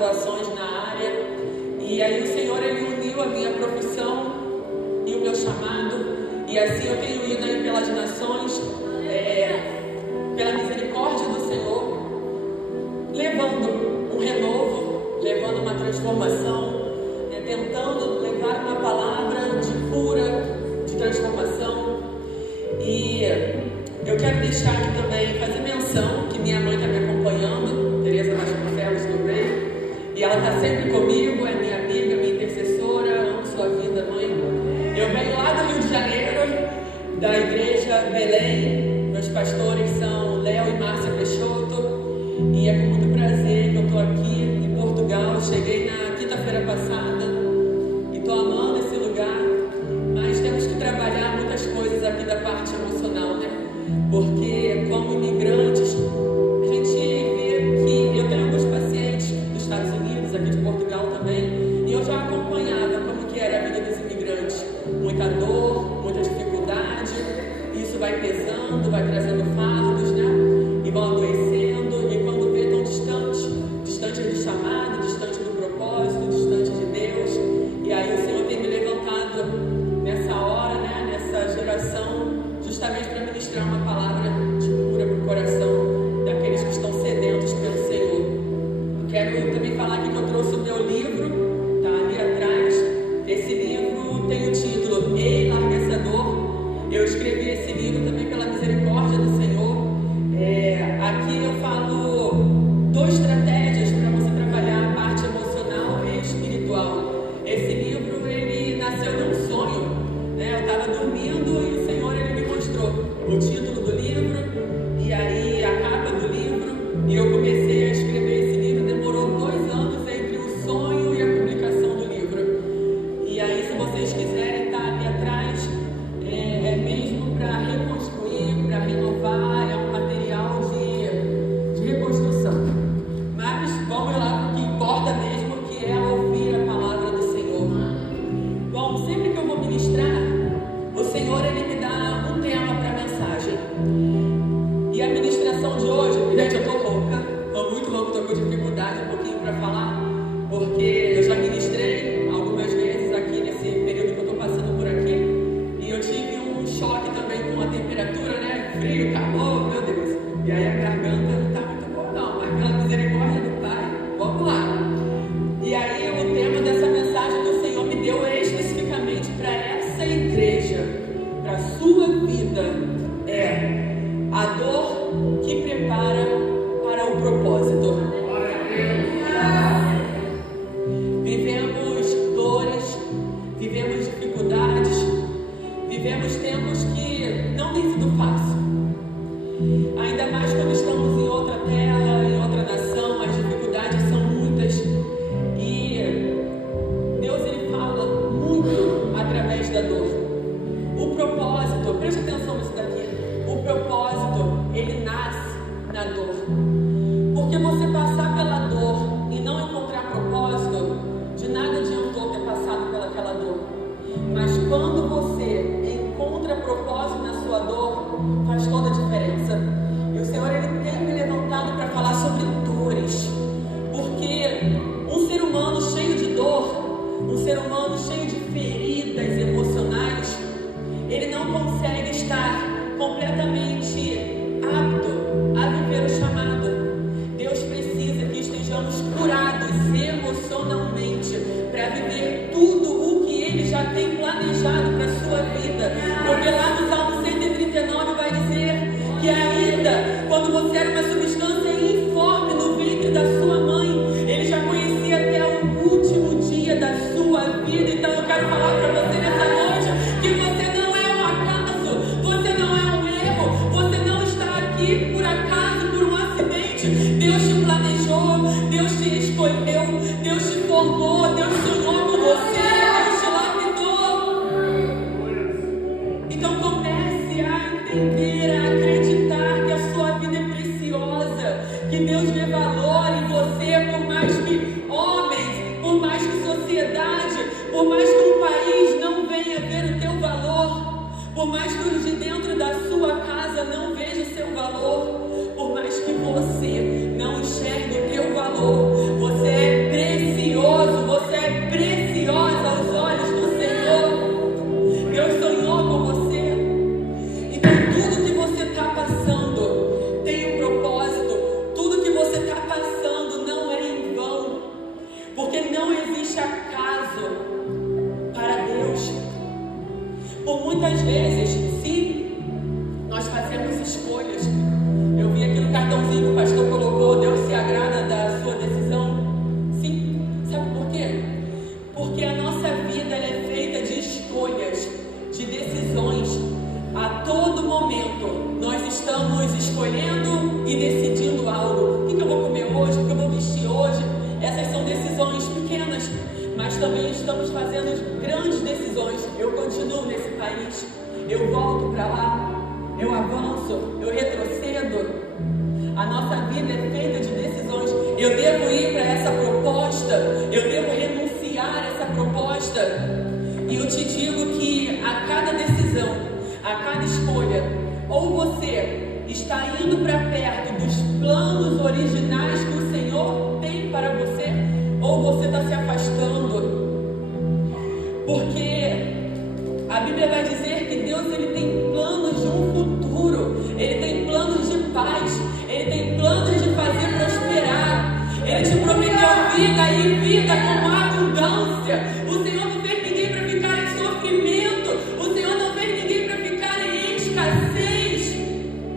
graduações na área. E aí o Senhor, Ele uniu a minha profissão e o meu chamado. E assim eu tenho ido aí pelas nações, pela misericórdia do Senhor, levando um renovo, levando uma transformação, tentando levar uma palavra de cura, de transformação. E eu quero deixar aqui também, fazer menção que minha mãe está me acompanhando, Tereza Vasconcelos do Rei, e ela está sempre comigo, é minha amiga, minha intercessora. Amo sua vida, mãe. Eu venho lá do Rio de Janeiro, da igreja Belém. Meus pastores são Léo e Márcia Peixoto, e é com muito prazer que eu estou aqui em Portugal. Cheguei na quinta-feira passada e estou amando esse lugar, mas temos que trabalhar muitas coisas aqui da parte emocional, né? Porque como imigrantes, a gente vê que eu tenho alguns pacientes dos Estados Unidos, aqui de Portugal também, e eu já acompanhava como que era a vida dos imigrantes. Muita dor, muita dificuldade, isso vai pesando, vai trazendo fardos, né? E vão adoecendo, e quando vê tão distante do chamado, distante do propósito, distante de Deus. E aí o Senhor tem me levantado nessa hora, né? Nessa geração, justamente para ministrar uma palavra de cura para o coração daqueles que estão sedentos pelo Senhor. Eu quero também falar aqui que eu trouxe o meu livro, tá ali atrás. Esse livro tem o título Ei, Larga essa Dor. Eu escrevi esse livro também pela misericórdia do Senhor. Aqui eu falo 2 estratégias para você trabalhar a parte emocional e espiritual. Esse livro, ele nasceu de um sonho, né? Eu estava dormindo e o Senhor, Ele me mostrou o título do livro e aí a capa do livro, e eu comecei a escrever esse livro. Demorou 2 anos entre o sonho e a publicação do livro. E aí, se vocês quiserem, estar ali atrás, é mesmo para reconstruir, para renovar, é um material de reconstrução. Mas vamos lá para o que importa mesmo, que é ouvir a palavra do Senhor. Bom, sempre que eu vou ministrar, o Senhor, Ele me dá um tema para a mensagem. E a ministração de hoje, gente, eu estou louca, estou muito louca, estou com dificuldade um pouquinho para falar, porque eu já ministrei algumas vezes aqui nesse período que eu estou passando por aqui, e eu tive um choque também com a temperatura, né? Frio, calor, meu Deus. E aí a garganta não está muito boa não, mas pela misericórdia do Pai, vamos lá. E aí o tema dessa mensagem que o Senhor me deu especificamente para essa igreja, para a sua vida, é a dor que prepara para o propósito. Vivemos dores, vivemos dificuldades, vivemos tempos que não tem sido fácil. Ainda mais quando estamos em outra terra, em outra nação, as dificuldades são muitas. E Deus, Ele fala muito através da dor. O propósito, preste atenção nisso daqui, o propósito, ele nasce na dor. Porque você passar pela dor e não encontrar propósito, de nada adiantou ter passado pelaquela dor. Mas quando você encontra propósito na sua dor, faz toda a diferença. E o Senhor, Ele tem me levantado para falar sobre dores. Porque um ser humano cheio de dor, um ser humano cheio de feridas emocionais, ele não consegue estar completamente apto a viver o chamado. Deus precisa que estejamos curados emocionalmente para viver tudo o que Ele já tem planejado para a sua vida. Porque lá no Salmo 139 vai dizer que ainda quando você era uma substância informe no ventre da sua mãe, Ele já conhecia até o último dia da sua vida. Então eu quero falar para você nessa noite que você não é um acaso, você não é um erro, você não está aqui por acaso, por um acidente. Deus te planejou, Deus te escolheu, Deus te formou, Deus sonhou com você, Deus te lapidou. Então comece a entender, a acreditar que a sua vida é preciosa, que Deus vê valor em você, por mais que homens, por mais que sociedade, por mais que um país não venha ver o teu valor, por mais que os de dentro da sua casa não vejam o seu valor, por mais que você não enxergue o teu valor, você é mas também estamos fazendo grandes decisões. Eu continuo nesse país, eu volto para lá, eu avanço, eu retrocedo. A nossa vida é feita de decisões. Eu devo ir para essa proposta, eu devo renunciar a essa proposta. E eu te digo que a cada decisão, a cada escolha, ou você está indo para perto dos planos originais que o Senhor tem para você, ou você está se afastando. Porque a Bíblia vai dizer que Deus, ele tem planos de um futuro, ele tem planos de paz, ele tem planos de fazer prosperar. Ele te prometeu vida e vida com abundância. O Senhor não fez ninguém para ficar em sofrimento, o Senhor não fez ninguém para ficar em escassez.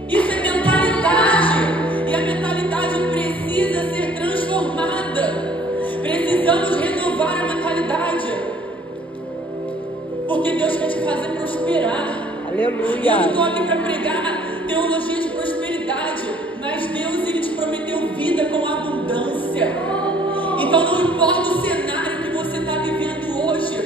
Isso é mentalidade, e a mentalidade precisa ser transformada. Precisamos renovar a mentalidade, porque Deus quer te fazer prosperar. Aleluia. Eu não estou aqui para pregar teologia de prosperidade, mas Deus, ele te prometeu vida com abundância. Então não importa o cenário que você está vivendo hoje,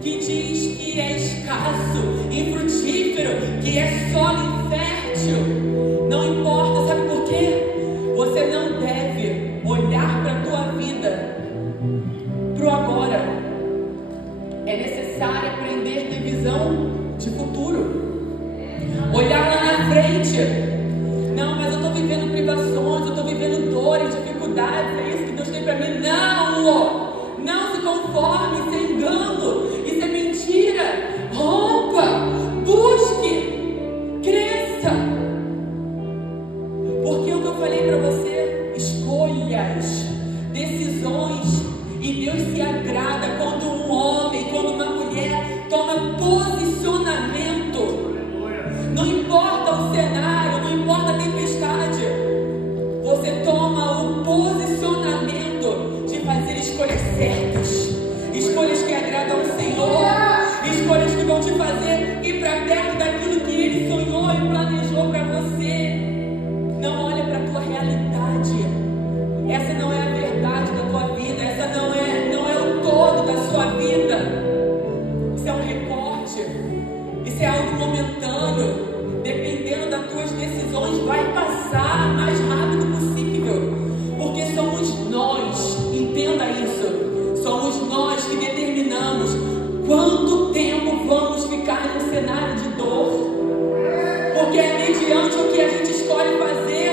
que diz que é escasso, infrutífero, que é solo infértil, não importa, sabe por quê? Você não deve olhar para a tua vida, para o agora. É necessário aprender a ter visão de futuro, olhar lá na frente. Não, mas eu estou vivendo privações, eu estou vivendo dores, dificuldades, é isso que Deus tem para mim. Não, não se conforme, isso é engano, isso é mentira. Rompa, busque, cresça. Porque o que eu falei para você, escolhas, decisões, e Deus se agrada quando um homem, quando uma mulher toma posicionamento. Não importa o cenário, não importa a tempestade, você toma o posicionamento de fazer escolhas certas, escolhas que agradam ao Senhor, escolhas que vão te fazer ir para perto daquilo que Ele sonhou e planejou para você. Não olha para a tua realidade, essa não é a verdade da tua vida, essa não é o todo da sua vida. Isso é um recorte, isso é algo momentâneo. Dependendo das tuas decisões, vai passar o mais rápido possível, porque somos nós, entenda isso, somos nós que determinamos quanto tempo vamos ficar num cenário de dor, porque é mediante o que a gente escolhe fazer.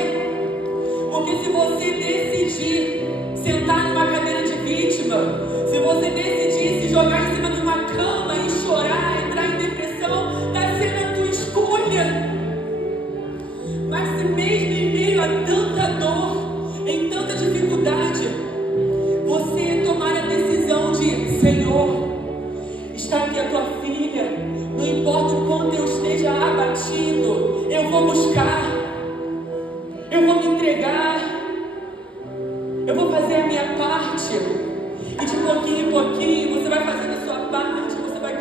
Porque se você decidir sentar numa cadeira de vítima, se você decidir se jogar em cima de uma cama e chorar, entrar em depressão, está sendo a tua escolha. Mas se mesmo em meio a tanta dor, em tanta dificuldade, você tomar a decisão de: Senhor, está aqui a tua filha, não importa o quanto eu esteja abatido, eu vou buscar, eu vou me entregar, eu vou fazer a minha parte. E de pouquinho em pouquinho você vai fazendo a sua parte, você vai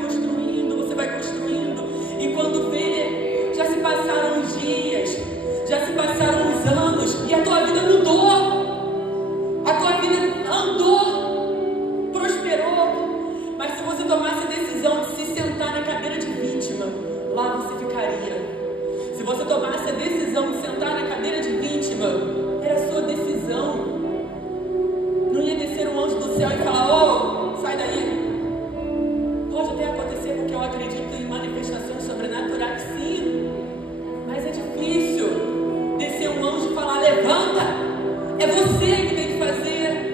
construindo, e quando vê, já se passaram os dias, já se passaram os anos, e a tua vida mudou, a tua vida andou, prosperou. Mas se você tomasse a decisão de se sentar na cadeira de vítima, lá você ficaria. Se você tomasse a decisão de sentar na cadeira de vítima, era a sua decisão. Não ia descer um anjo do céu e falar: ô, sai daí. Pode até acontecer, porque eu acredito em manifestações sobrenaturais, sim, mas é difícil descer um anjo e falar: levanta. É você que tem que fazer.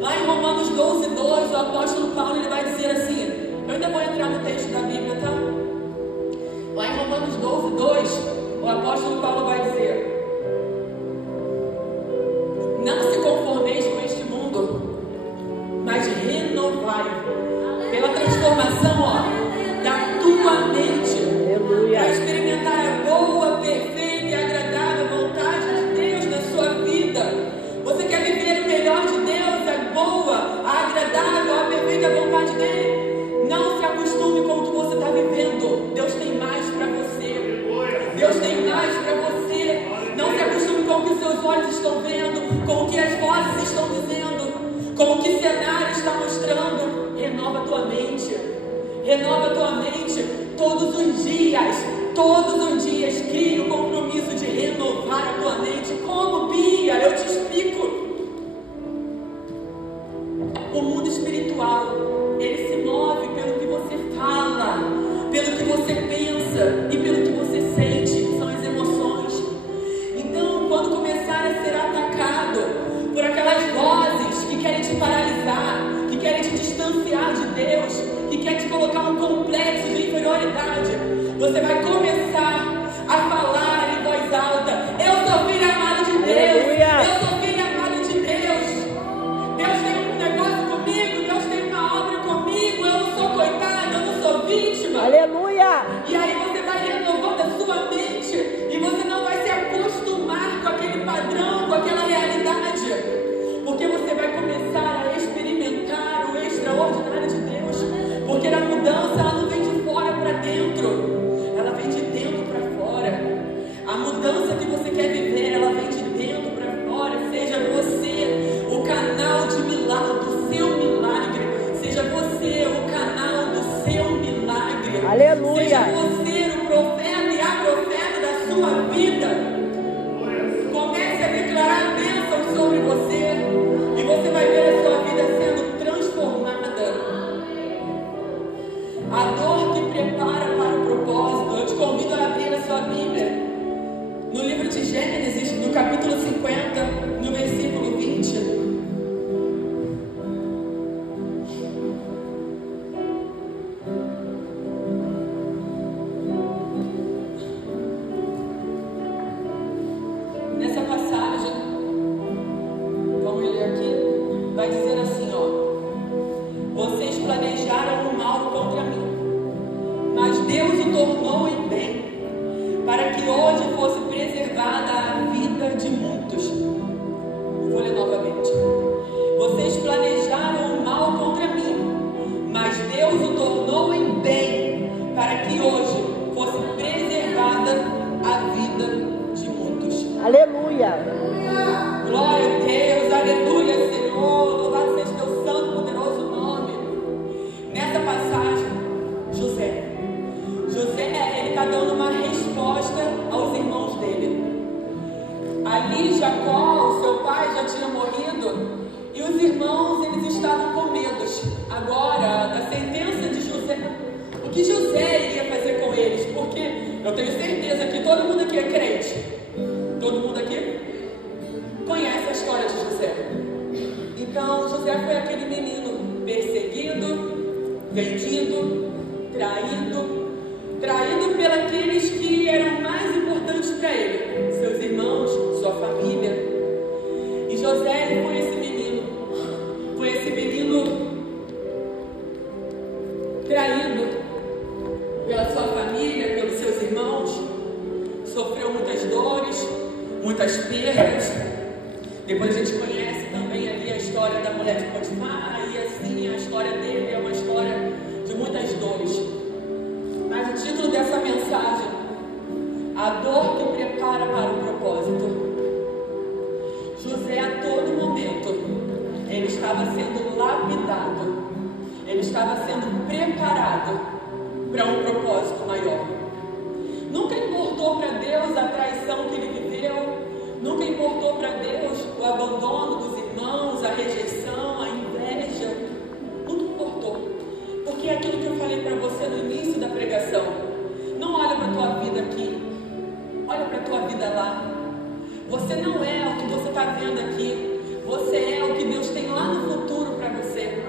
Lá em Romanos 12:2, o apóstolo Paulo, ele vai dizer assim, eu ainda vou entrar no texto da Bíblia, tá? Lá em Romanos 12:2, o apóstolo Paulo vai dizer: não se conformeis com este mundo, mas renovai pela transformação, da tua mente, para experimentar a boa, perfeita e agradável vontade de Deus na sua vida. Você quer viver o melhor de Deus, a boa, a agradável, a perfeita vontade dele? Não se acostume com o que você está vivendo. Deus tem mais para você. Deus tem mais para você. Não se acostume com o que seus olhos estão vendo, com o que as vozes estão dizendo, com o que o cenário está mostrando. renova a tua mente todos os dias. Todos os dias crie o compromisso de renovar a tua mente. Como, Bia? Eu te explico. O mundo espiritual, ele se move pelo que você fala, pelo que você pensa e pelo que você sente, que são as emoções. Então, quando começar a ser atacado por aquelas vozes que querem te paralisar, que querem te distanciar de Deus, que querem te colocar um complexo de inferioridade, você vai começar a falar em voz alta: eu sou filho amado de Deus. Aleluia. Eu sou filho amado de Deus. Deus tem um negócio comigo, Deus tem uma obra comigo. Eu não sou coitada, eu não sou vítima. Aleluia. E aí você vai renovando a sua mente e você não vai se acostumar com aquele padrão, com aquela realidade, porque você vai começar a experimentar o extraordinário de Deus. Porque a mudança, ela não vem de fora para dentro, ela vem de dentro para fora. A mudança que você quer viver, ela vem de dentro para fora. Seja você o canal de milagre, do seu milagre. Seja você o canal do seu milagre. Aleluia. Seja você o profeta e a profeta da sua vida. Comece a declarar bênçãos sobre você e você vai ver a sua vida sendo transformada. A dor que prepara para o propósito. Eu te convido a abrir a sua Bíblia no livro de Gênesis, no capítulo 50, no versículo 20. Nessa passagem, vamos ler aqui, vai dizer assim, ó: vocês planejaram o mal contra mim, mas Deus o tornou em bem, para que hoje fosse preservada a vida de muitos. Vou ler novamente. Vocês planejaram o mal contra mim, mas Deus o tornou em bem, para que hoje fosse preservada a vida de muitos. Aleluia. Glória a Deus, aleluia, Senhor. Louvado seja teu santo, poderoso nome. Nessa passagem, José, ele está dando uma resposta aos irmãos dele. Ali Jacó, o seu pai, já tinha morrido, e os irmãos, eles estavam com medo agora da sentença de José. O que José iria fazer com eles? Porque eu tenho certeza que todo mundo aqui é crente. Todo mundo aqui conhece a história de José. Então José foi aquele menino perseguido, vendido, traído pelos que eram mais importantes para ele, seus irmãos, sua família. E José foi esse menino traído pela sua família, pelos seus irmãos, sofreu muitas dores, muitas perdas. Depois a gente conhece também ali a história da mulher de Potifar, e assim a história dele é uma história de muitas dores. Mas o título dessa mensagem: a dor que prepara para o propósito. José, a todo momento, ele estava sendo lapidado, ele estava sendo preparado para um propósito maior. Nunca importou para Deus a traição que ele viveu, nunca importou para Deus o abandono dos irmãos, a rejeição, a inveja, nunca importou. Porque é aquilo que eu falei para você no início da pregação: não olha para a tua vida aqui, olha para a tua vida lá. Você não é o que você está vendo aqui, você é o que Deus tem lá no futuro para você.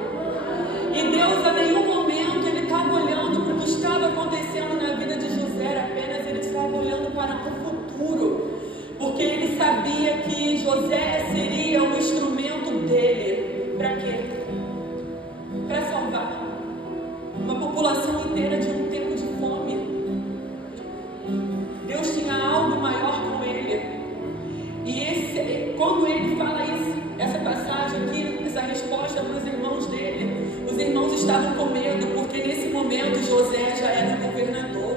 E Deus, a nenhum momento, ele estava olhando para o que estava acontecendo na vida de José, apenas ele estava olhando para o futuro, porque ele sabia que José seria um instrumento dele. Para quê? Para salvar uma população inteira de um tempo de fome. Deus tinha algo maior com ele. E quando ele fala isso, essa passagem aqui, essa resposta para os irmãos dele, os irmãos estavam com medo, porque nesse momento José já era um governador,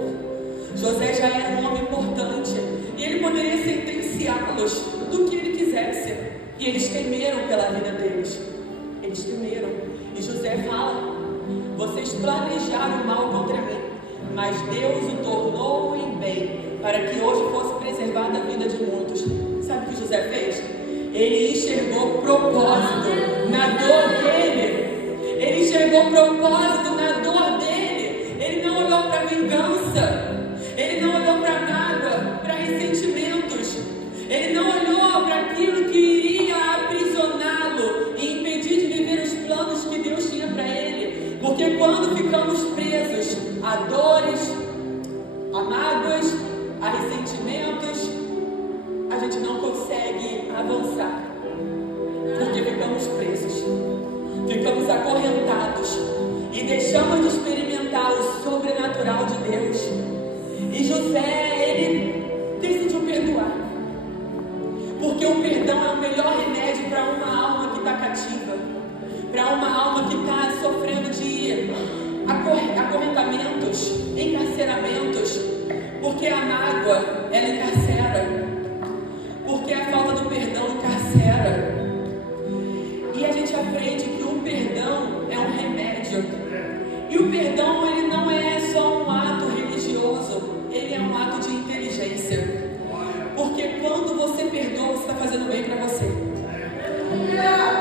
José já era um homem importante, e ele poderia sentenciá-los do que ele quisesse. E eles temeram pela vida deles, eles temeram. E José fala: Vocês planejaram o mal contra mim, mas Deus o tornou em bem, para que hoje fosse preservada a vida de muitos. Sabe o que José fez? Ele enxergou propósito na dor dele. Ele enxergou propósito na dor dele. Ele não olhou para vingança. Ele não olhou para mágoa, para ressentimentos. Ele não olhou para aquilo que iria aprisioná-lo e impedir de viver os planos que Deus tinha para ele. Porque quando ficamos presos a dores, a mágoas, a ressentimentos, a gente não consegue avançar. Porque ficamos presos, ficamos acorrentados e deixamos de experimentar o sobrenatural de Deus. E José, ele decidiu perdoar, porque o perdão é o melhor remédio para uma alma que está cativa, para uma alma que está sofrendo de acorrentamentos, encarceramentos, porque a mágoa, ela encarcera, porque a falta do perdão encarcera. E a gente aprende que o perdão é um remédio. E o perdão, ele não é só um ato religioso, ele é um ato de inteligência. Porque quando você perdoa, você está fazendo bem para você.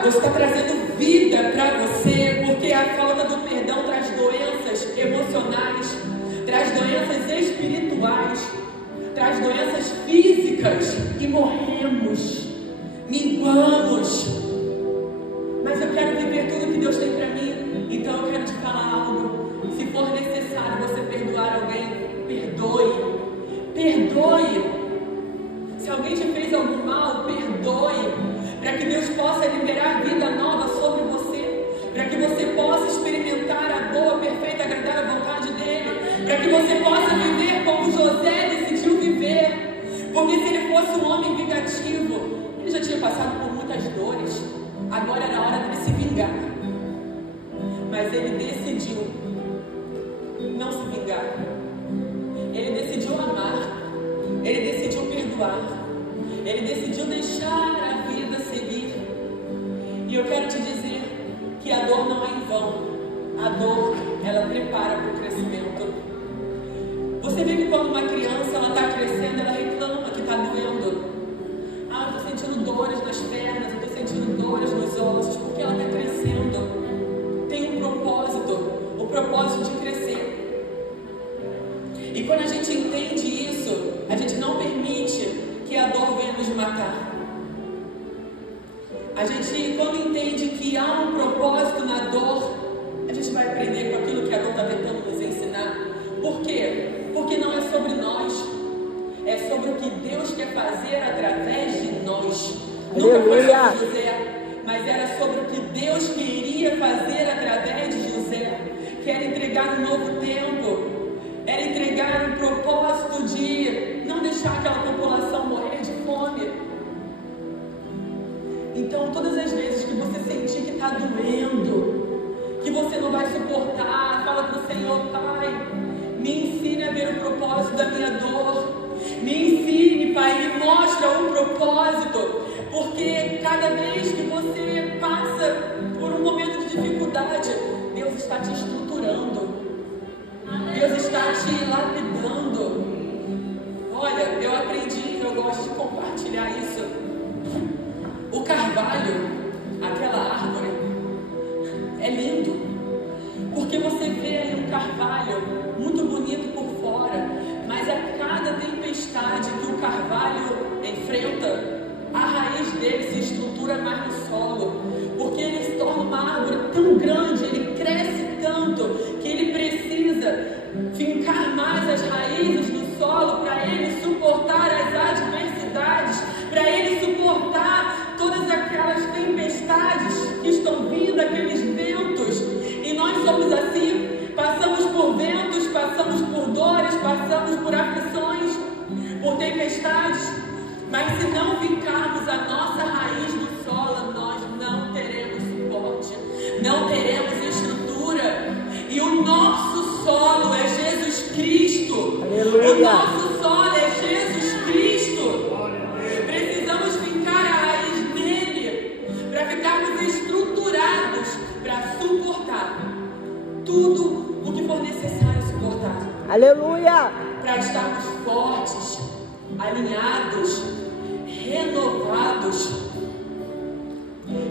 Você está trazendo vida para você, porque a falta do perdão traz doenças emocionais, traz doenças espirituais, traz doenças físicas e morremos, minguamos. Mas eu quero viver tudo que Deus tem para mim, então eu quero te falar algo. Se for necessário você perdoar alguém, perdoe. Perdoe. Se alguém te fez algum mal, perdoe. Para que Deus possa liberar vida nova sobre você. Para que você possa experimentar a boa, perfeita, agradável vontade dEle. Para que você possa viver como José decidiu viver. Porque se ele fosse um homem vingativo, ele já tinha passado por muitas dores. Agora era a hora dele se vingar. Mas ele decidiu não se vingar. Ele decidiu amar. Ele decidiu perdoar. Ele decidiu deixar a vida seguir. E eu quero te dizer que a dor não é em vão. A dor, ela prepara para o crescimento. Você vê que quando uma criança está crescendo, ela reclama que está doendo. Ah, eu estou sentindo dores nas pernas, eu estou sentindo dores nos ossos, porque ela está crescendo. Tem um propósito, o propósito de crescer. E quando a gente entende isso, a gente não permite que a dor venha nos matar. A gente, quando entende que há um propósito na dor, a gente vai aprender com aquilo que a dor está tentando nos ensinar. Por quê? Porque não é sobre nós, é sobre o que Deus quer fazer através de nós. Nunca foi sobre José, mas era sobre o que Deus queria fazer através de José, que era entregar um novo tempo, era entregar um propósito de não deixar aquela população morrer de fome. Então, todas as vezes que você sentir que está doendo, que você não vai suportar, fala para o Senhor: Pai, me ensine a ver o propósito da minha dor. Me ensine, Pai, me mostra o propósito. Porque cada vez que você passa por um momento de dificuldade, Deus está te estruturando. Deus está te lapidando. Olha, eu aprendi, eu gosto de compartilhar isso. O carvalho, aquela árvore, é lindo. Porque você vê ali um carvalho muito bonito por fora, mas a cada tempestade que o carvalho enfrenta, a raiz dele se estrutura mais no solo, porque ele se torna uma árvore tão grande, ele cresce tanto, que ele precisa fincar mais as raízes no solo para ele suportar as adversidades, para ele suportar todas aquelas tempestades que estão vindo, aqueles ventos. E nós somos assim, passamos por ventos, passamos por dores, passamos por aflições, por tempestades. Mas se não fincarmos a nossa raiz no solo, nós não teremos suporte, não teremos estrutura. E o nosso solo é Jesus Cristo. Aleluia. O nosso solo é Jesus Cristo. Precisamos fincar a raiz nele para ficarmos estruturados para suportar tudo o que for necessário suportar. Aleluia! Para estarmos fortes, alinhados, renovados.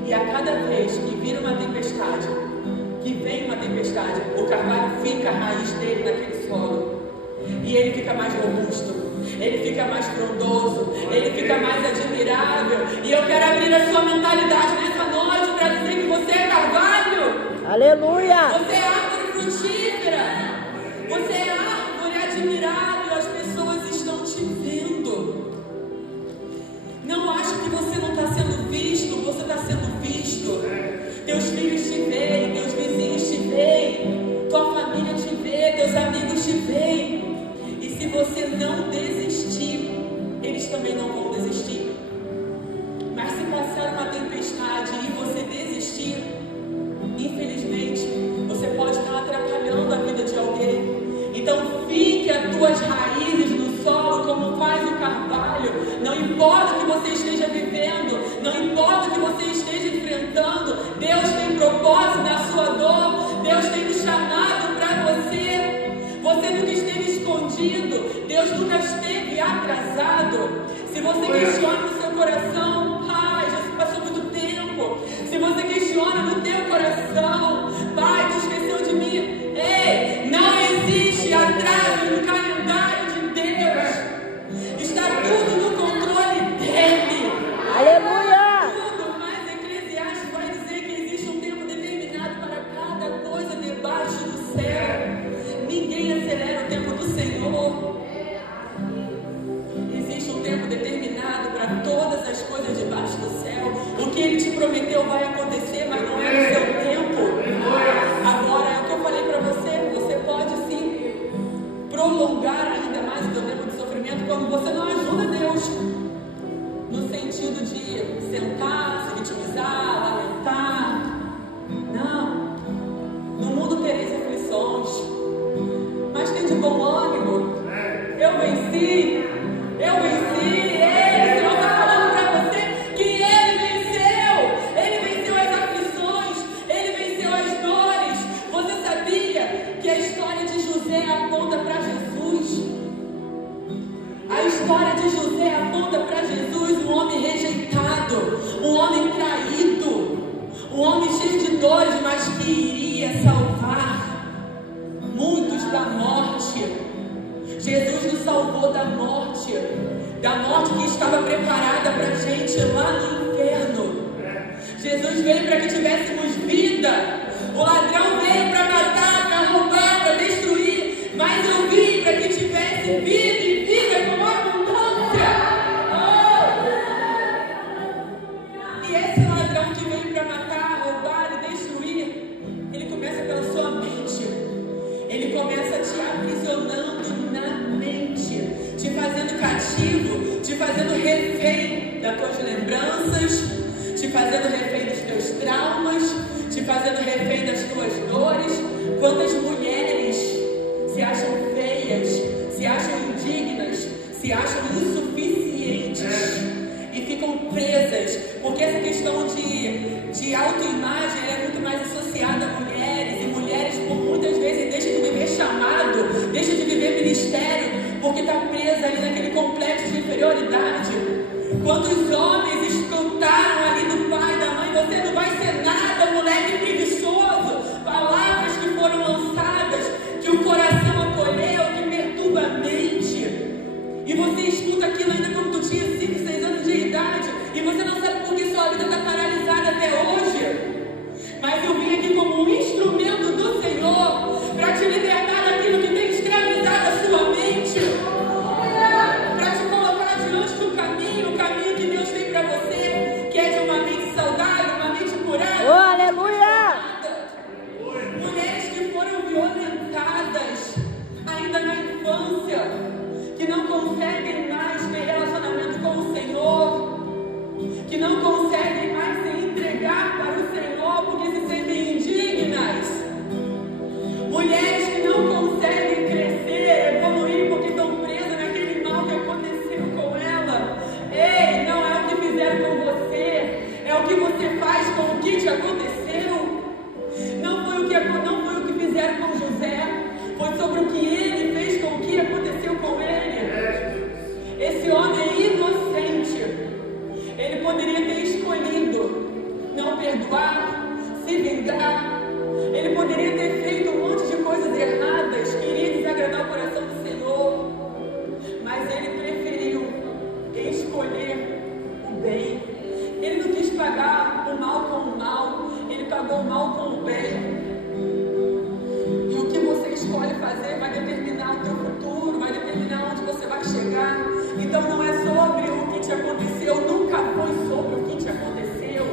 E a cada vez que vir uma tempestade, que vem uma tempestade, o carvalho fica a raiz dele naquele solo. E ele fica mais robusto, ele fica mais frondoso, ele fica mais admirável. E eu quero abrir a sua mentalidade nessa noite para dizer que você é carvalho. Aleluia! Você é árvore frutífera. Você é árvore admirável. As pessoas estão te vendo. Não ache que você não está sendo visto. Você está sendo visto. Teus filhos te veem, teus vizinhos te veem, tua família te vê, teus amigos te veem. E se você não desistir, eles também não vão desistir. Mas se passar uma tempestade e você desistir, infelizmente, você pode estar atrapalhando a vida de alguém. Então fique as tuas raízes no solo como faz o carvalho. Não importa o que você esteja vivendo, não importa o que você esteja enfrentando, Deus tem propósito na sua dor. Deus tem me chamado para você. Você nunca esteve escondido, Deus nunca esteve atrasado. Se você questiona no seu coração, já se passou muito tempo. Se você questiona no teu coração, pai, tu esqueceu de mim. Ei, não existe atraso no calendário de Deus. Está tudo no controle dele. Aleluia! Tudo, mas Eclesiastes vai dizer que existe um tempo determinado para cada coisa debaixo do céu. Ninguém acelera o tempo do Senhor. Existe um tempo determinado para todas as coisas debaixo do céu. O que Ele te prometeu vai acontecer, mas não é no seu tempo. Agora, é o que eu falei para você. Você pode sim prolongar ainda mais o seu tempo de sofrimento quando você não ajuda Deus. No sentido de sentar, se vitimizar, lamentar. Não. No mundo tereis aflições, mas tem de bom ânimo. Eu venci. Eu venci. O Senhor está falando para você que Ele venceu. Ele venceu as aflições. Ele venceu as dores. Você sabia que a história de José aponta para Jesus? A história de José aponta para Jesus, um homem rejeitado, um homem traído, um homem cheio de dores, mas que iria salvar muitos da morte. Jesus nos salvou da morte que estava preparada para a gente lá no inferno. Jesus veio para que tivéssemos vida. O ladrão veio para matar, para roubar, para destruir, mas eu vim para que tivesse vida e vida com abundância. E esse ladrão que veio para matar, roubar e destruir, ele começa pela sua mente. Ele começa te aprisionando na mente, te fazendo cativo, te fazendo refém das tuas lembranças, te fazendo refém dos teus traumas, te fazendo refém das tuas dores. Quantas mulheres se acham feias, se acham indignas, se acham insuficientes e ficam presas, porque essa questão de autoimagem é muito mais associada a mulheres, e mulheres por muitas vezes deixam de viver chamado, deixam de viver ministério, porque está presa ali naquele complexo de inferioridade. Quantos homens escutaram ali do pai, da mãe: você não vai ser nada, moleque preguiçoso. Palavras que foram lançadas, que o coração acolheu, que perturba a mente. E você escuta aquilo ainda quando tu tinha 5, 6 anos de idade, e você não sabe por que sua vida está paralisada até hoje. Mas eu vim aqui como um instrumento do Senhor para te libertar daquilo que tem escravizado a sua mente, para te colocar diante do caminho, o caminho que Deus tem para você, que é de uma mente saudável, uma mente curada. Oh, aleluia! Mulheres que foram violentadas ainda na infância, que não conseguem mais ter relacionamento com o Senhor, que não conseguem mais se entregar para o Senhor porque se sentem indignas. Mulheres que não conseguem crescer, evoluir porque estão presas naquele mal que aconteceu com ela. Ei, não é o que fizeram com você, é o que você faz com o que te aconteceu. Não foi o que fizeram perdoar, se vingar. Ele poderia ter feito um monte de coisas erradas, queria desagradar o coração do Senhor, mas ele preferiu escolher o bem. Ele não quis pagar o mal com o mal, ele pagou o mal com o bem. E o que você escolhe fazer vai determinar o teu futuro, vai determinar onde você vai chegar. Então não é sobre o que te aconteceu, nunca foi sobre o que te aconteceu.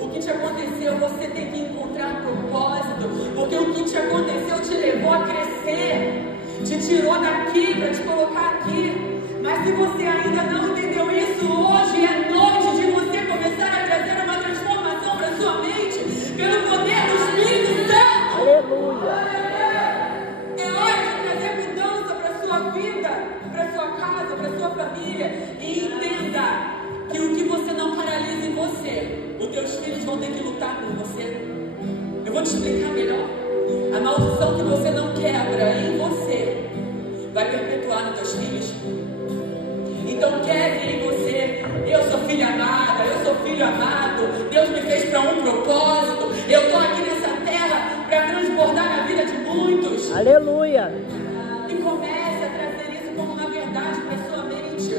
O que te aconteceu, você tem que encontrar propósito, porque o que te aconteceu te levou a crescer, te tirou daqui para te colocar aqui. Mas se você ainda não entendeu isso, hoje é noite de você começar a trazer uma transformação para sua mente, pelo poder do Espírito Santo. Aleluia. É hora de trazer mudança para sua vida, para sua casa, para sua família. E entenda que o que você não paralisa em você, os teus filhos vão ter que lutar por você. Eu vou te explicar melhor. A maldição que você não quebra em você vai perpetuar nos teus filhos. Então quebre em você: eu sou filha amada, eu sou filho amado, Deus me fez para um propósito, eu estou aqui nessa terra para transbordar na vida de muitos. Aleluia. E comece a trazer isso como uma verdade para sua mente,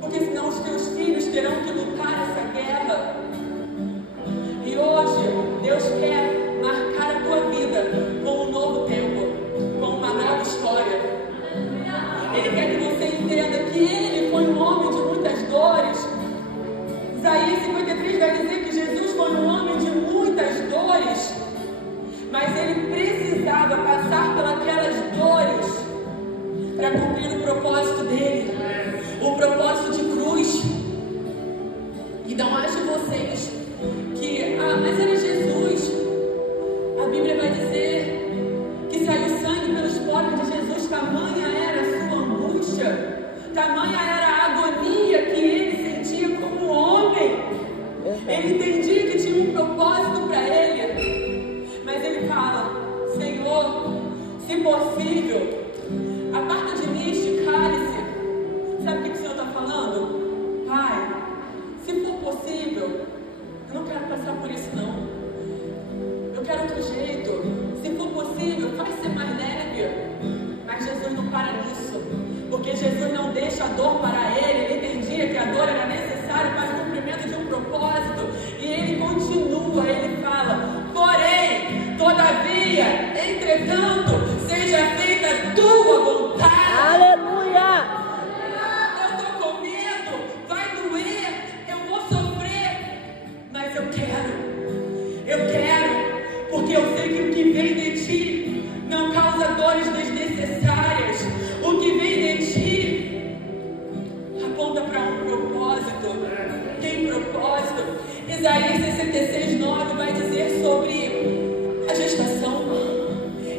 porque senão os teus filhos terão que lutar essa guerra. E hoje Deus quer marcar a tua vida com um novo tempo, com uma nova história. Ele quer que você entenda que Ele foi um homem de muitas dores. Isaías 53 vai dizer que Jesus foi um homem de muitas dores, mas Ele precisava passar pelas dores para cumprir o propósito dele, o propósito de cruz. E não achem vocês que, mas era Jesus. A Bíblia vai dizer que saiu sangue pelos poros de Jesus, tamanha era a sua angústia, tamanha era a agonia que ele sentia como homem. Ele entendia que tinha um propósito para ele, mas ele fala: Senhor, se possível, aparta de mim este cálice. Sabe o que o Senhor está falando? Pai, se for possível, eu não quero passar por isso não. Eu quero outro jeito. Se for possível, faz ser mais leve. Mas Jesus não para nisso, porque Jesus não deixa a dor para ele. Ele entendia que a dor era necessária para o cumprimento de um propósito. E ele continua, ele fala: porém, todavia, entretanto, seja feita a tua vontade. Aleluia. Eu estou com medo, vai doer, eu vou sofrer, mas eu quero, porque eu sei que o que vem de ti não causa dores desnecessárias. O que vem de ti aponta para um propósito. Tem propósito. Isaías 66:9 vai dizer sobre a gestação.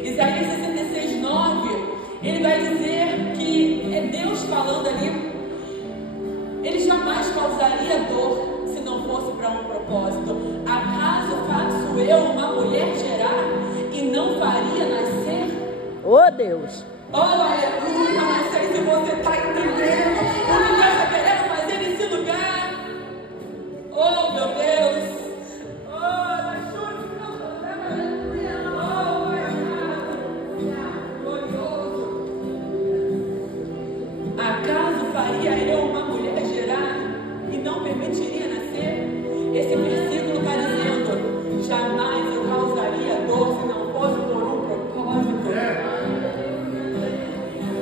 Isaías 66:9, ele vai dizer que é Deus falando ali. Ele jamais causaria dor se não fosse para um propósito. Acaso faço eu uma mulher gerar e não faria nascer? Oh Deus. Oh, aleluia! Não sei se você está entendendo o que Deus está querendo fazer nesse lugar. Oh, meu Deus! Acaso faria eu uma mulher gerar e não permitiria nascer? Esse versículo está dizendo: jamais eu causaria dor se não fosse por um propósito.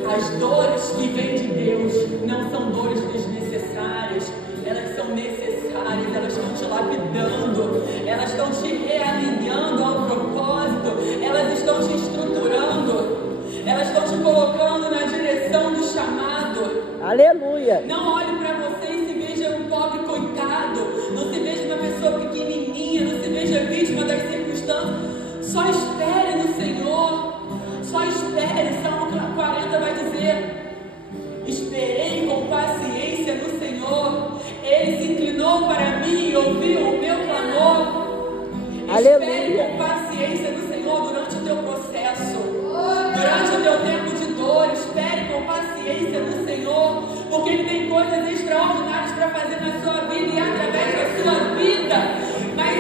As dores que vêm de Deus não são dores desnecessárias, elas são necessárias, elas estão te lapidando, elas estão te realinhando ao propósito, elas estão te estruturando, elas estão te colocando na direção do chamado. Aleluia. Não olhe para você e se veja um pobre coitado, não se veja uma pessoa pequenininha, não se veja vítima das circunstâncias. Só espere no Senhor, só espere. Salmo 40 vai dizer: esperei com paciência no Senhor, Ele se inclinou para mim e ouviu o meu clamor. Aleluia. Espere com paciência no Senhor durante o teu processo, durante o teu tempo de dor. Espere com paciência no Senhor, porque Ele tem coisas extraordinárias para fazer na sua vida e através da sua vida. Mas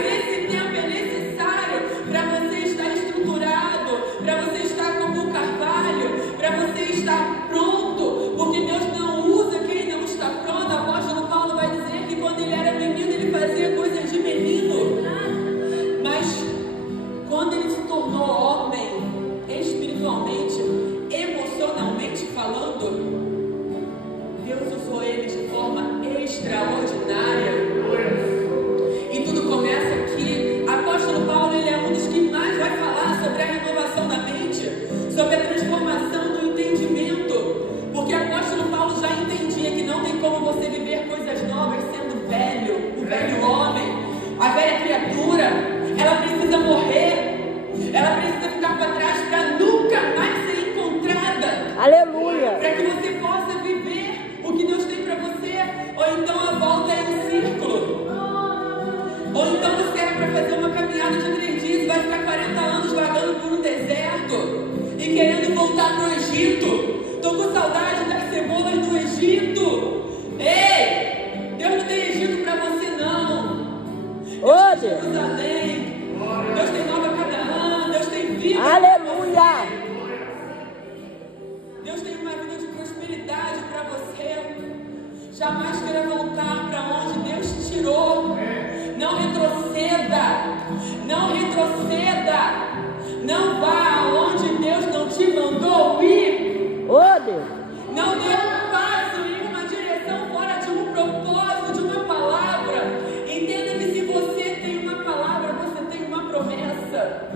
querendo voltar para o Egito. Estou com saudade das cebolas do Egito. Ei, Deus não tem Egito para você não. Deus tem Jerusalém. Deus tem Nova Canaã. Deus tem vida. Aleluia. Deus tem uma vida de prosperidade para você. Jamais queira voltar para onde Deus te tirou. Não retroceda. Não retroceda. Não vá aonde Deus não te mandou ir. Oh, Deus. Não dê um passo em uma direção fora de um propósito, de uma palavra. Entenda que se você tem uma palavra, você tem uma promessa.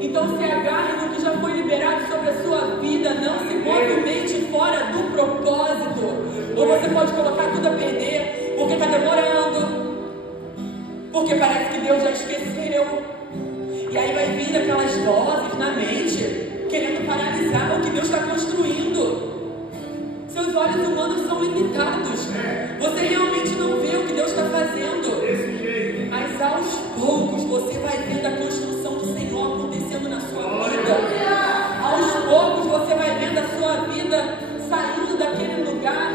Então se agarre no que já foi liberado sobre a sua vida. Não se movimente fora do propósito. Ou você pode colocar tudo a perder, porque está demorando. Porque parece que Deus já esqueceu. E aí vai vir aquelas vozes na mente, querendo paralisar o que Deus está construindo. Seus olhos humanos são limitados. Você realmente não vê o que Deus está fazendo. Mas aos poucos você vai vendo a construção do Senhor acontecendo na sua vida. Aos poucos você vai vendo a sua vida saindo daquele lugar.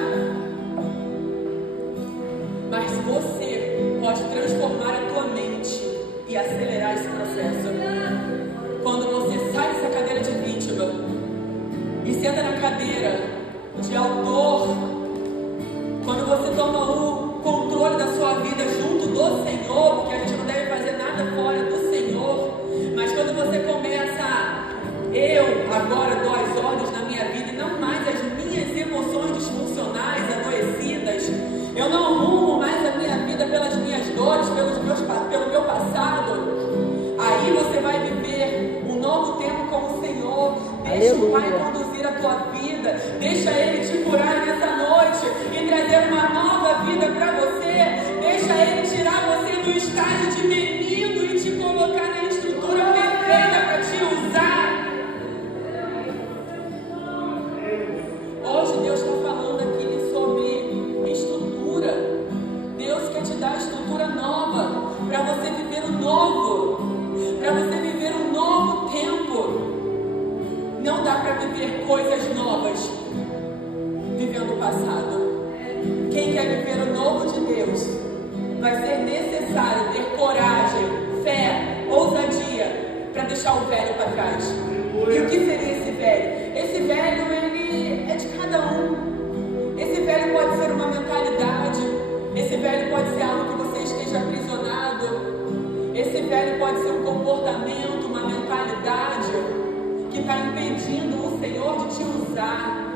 Mas você pode transformar a tua mente e acelerar esse processo. Quando você sai dessa cadeira de vítima e senta na cadeira de autor, quando você toma o controle da sua vida junto do Senhor, porque a gente não deve fazer nada fora do Senhor, mas quando você começa, eu agora dou as ordens na minha vida e não mais as minhas emoções disfuncionais, adoecidas, eu não rumo mais a minha vida pelas minhas dores, pelo meu passado. Aí você vai viver um novo tempo com o Senhor. Deixa o Pai conduzir a tua vida. Deixa Ele te curar nessa noite e trazer uma nova vida para você. Deixa Ele tirar você do estágio de menino e te colocar na estrutura perfeita para te usar. Hoje Deus está falando aqui sobre estrutura. Deus quer te dar estrutura nova para você viver o novo. Para você viver um novo tempo. Não dá para viver coisas novas vivendo o passado. Quem quer viver o novo de Deus, vai ser necessário ter coragem, fé, ousadia para deixar o velho para trás. E o que seria esse velho? Esse velho, ele é de cada um. Esse velho pode ser uma mentalidade. Esse velho pode ser algo que você esteja aprisionado. Esse velho pode ser um comportamento, uma mentalidade que está impedindo o Senhor de te usar.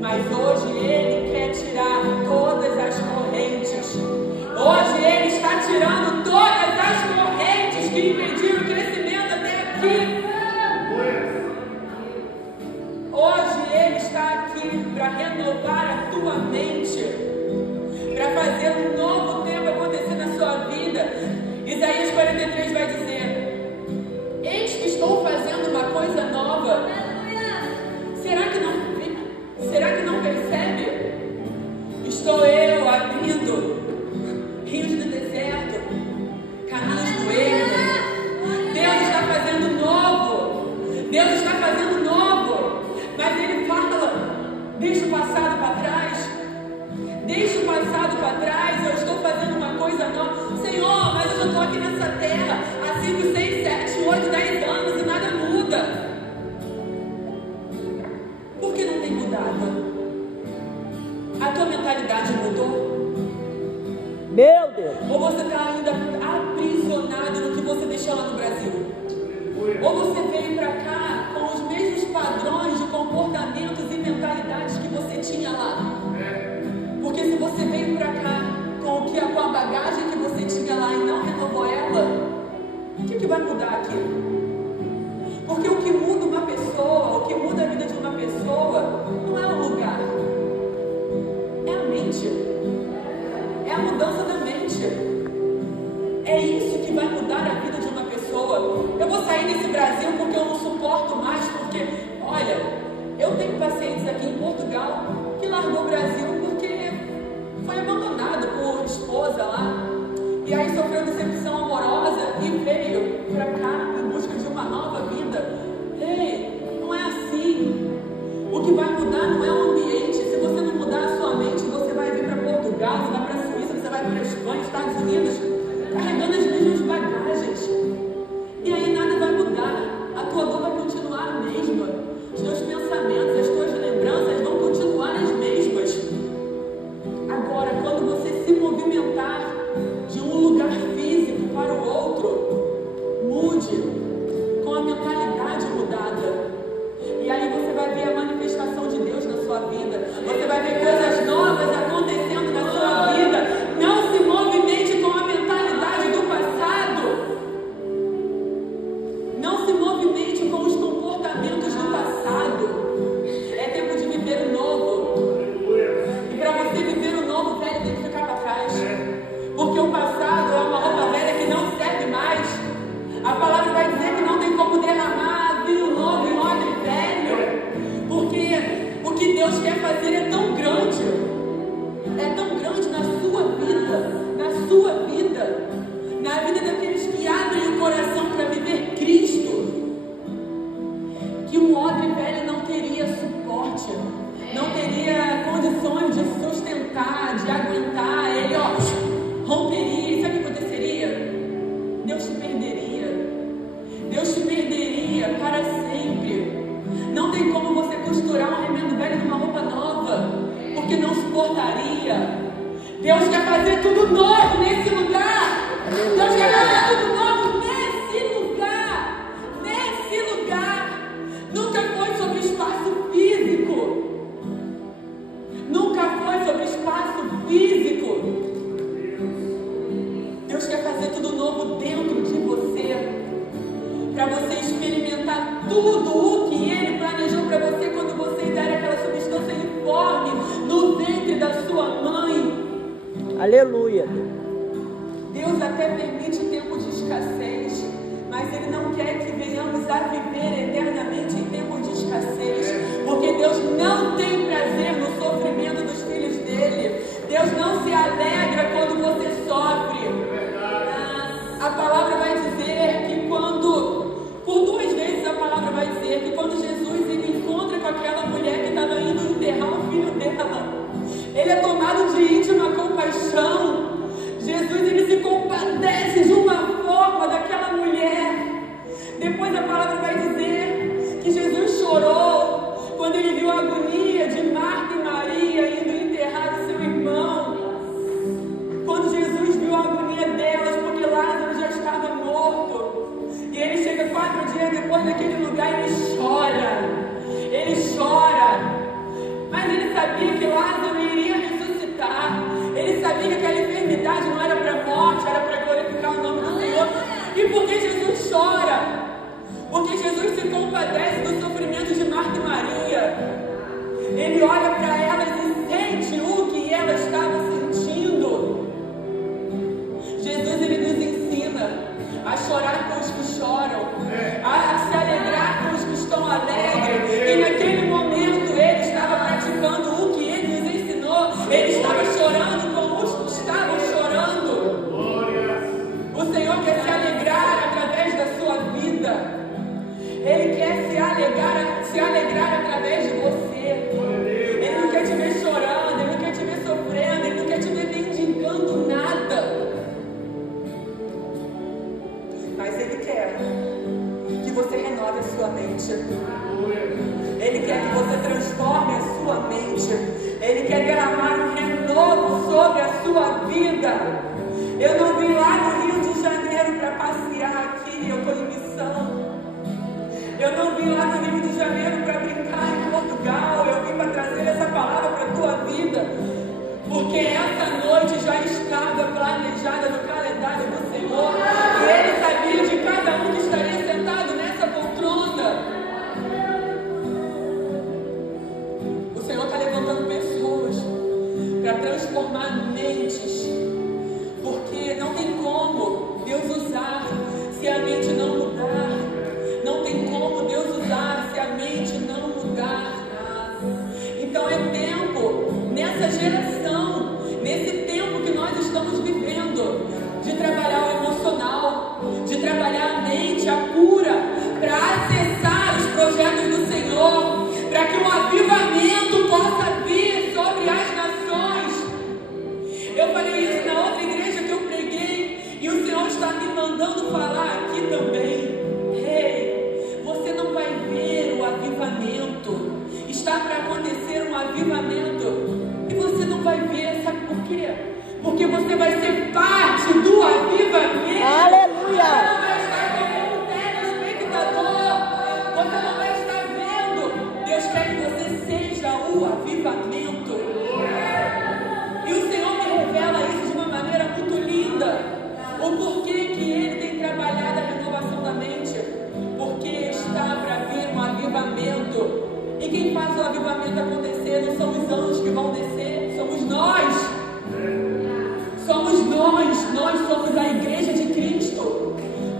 Mas hoje Ele quer tirar todas as correntes. Hoje Ele está tirando todas as correntes que impediram o crescimento até aqui. Hoje Ele está aqui para renovar a tua mente, para fazer um novo tempo acontecer na sua vida. Isaías 43 vai dizer: eis que estou fazendo uma coisa nova. Será que não percebe? Estou eu abrindo rios do deserto, caminhos do ermo. Deus está fazendo novo. Deus está fazendo novo. Mas Ele fala: deixa o passado para trás. Deixa o passado para trás. Eu estou fazendo uma coisa nova. Senhor, mas eu estou aqui nessa terra há 5, 6, 7, 8, 10 anos e nada muda. Por que não tem mudado? A tua mentalidade mudou? Meu Deus. Ou você está ainda aprisionado no que você deixou lá no Brasil? Ou você veio para cá com os mesmos padrões de comportamentos e mentalidades que você tinha lá? Porque se você veio para cá com a bagagem que você tinha lá e não renovou ela, o que vai mudar aqui? Porque o que muda uma pessoa, o que muda a vida de uma pessoa, não é o lugar, é a mente, é a mudança da mente. É isso que vai mudar a vida de uma pessoa. Eu vou sair desse Brasil porque eu não suporto mais, porque, olha, eu tenho pacientes aqui em Portugal que largou o Brasil porque foi abandonado por esposa lá, e aí sofreu decepção amorosa e veio para cá em busca de uma nova vida. Ei, para você experimentar tudo o que Ele planejou para você quando você ainda era aquela substância informe no ventre da sua mãe. Aleluia. Deus até permite o tempo de escassez, mas Ele não quer que venhamos a viver eternamente em tempo de escassez, porque Deus não tem prazer no sofrimento dos filhos dele. Deus não se alegra quando você sofre. A palavra vai dizer que por 2 vezes a palavra vai dizer que quando Jesus ele encontra com aquela mulher que estava indo enterrar o filho dela, ele é tomado de íntima compaixão. Jesus ele se compadece de uma forma daquela mulher. Depois a palavra vai dizer que Jesus chorou quando ele viu a agonia de Marta e Maria indo enterrar o seu irmão. Quando Jesus viu a agonia delas, porque Lázaro já estava morto, e ele chega 4 dias depois naquele lugar e ele chora. Ele chora. Mas ele sabia que Lázaro iria ressuscitar. Ele sabia que aquela enfermidade não era para a morte, era para glorificar o nome do Senhor. E por que Jesus chora? Porque Jesus se compadece do sofrimento de Marta e Maria. Ele olha para elas e sente o que elas estavam sentindo. Jesus ele nos ensina a chorar com os que choram, a se alegrar com os que estão alegres. E naquele momento ele estava praticando o que ele nos ensinou. Ele estava chorando com os que estavam chorando. O Senhor quer se alegrar através da sua vida. Ele quer se alegrar através de você. Ele não quer te ver chorando, ele não quer te ver sofrendo, ele não quer te ver mendigando nada. Mas ele quer que você renove a sua mente. Ele quer que você transforme a sua mente. Ele quer derramar um renovo sobre a sua vida. Eu não vim lá no Rio de Janeiro para passear aqui, eu estou em missão. Eu não vim lá no Rio de Janeiro para brincar em Portugal. Eu vim para trazer essa palavra para a tua vida, porque essa noite já estava planejada no calendário do Senhor. E Ele sabia de cada um que estaria sentado nessa poltrona. O Senhor está levantando pessoas para transformar mentes, porque não tem como Deus usar se a mente não mudar. Não tem como Deus usar se a mente não mudar. Então é tempo, nessa geração, nesse tempo que nós estamos vivendo, de trabalhar o emocional, de trabalhar a mente, a cura, para acessar os projetos do Senhor, para que um avivamento possa vir sobre as nações. Eu falei isso na outra igreja que eu preguei, e o Senhor está me mandando falar aqui também. Você não vai ver o avivamento. Está para acontecer um avivamento e você não vai ver, sabe por quê? Porque você vai ser parte do avivamento. Aleluia! Você não vai estar como um telespectador. Você não vai estar vendo. Deus quer que você seja o avivamento. E o Senhor me revela isso de uma maneira muito linda. O porquê que Ele tem trabalhado a renovação da mente. Porque está para vir um avivamento. E quem faz o avivamento acontecer não são os anjos que vão descer, somos nós. Somos nós somos a igreja de Cristo.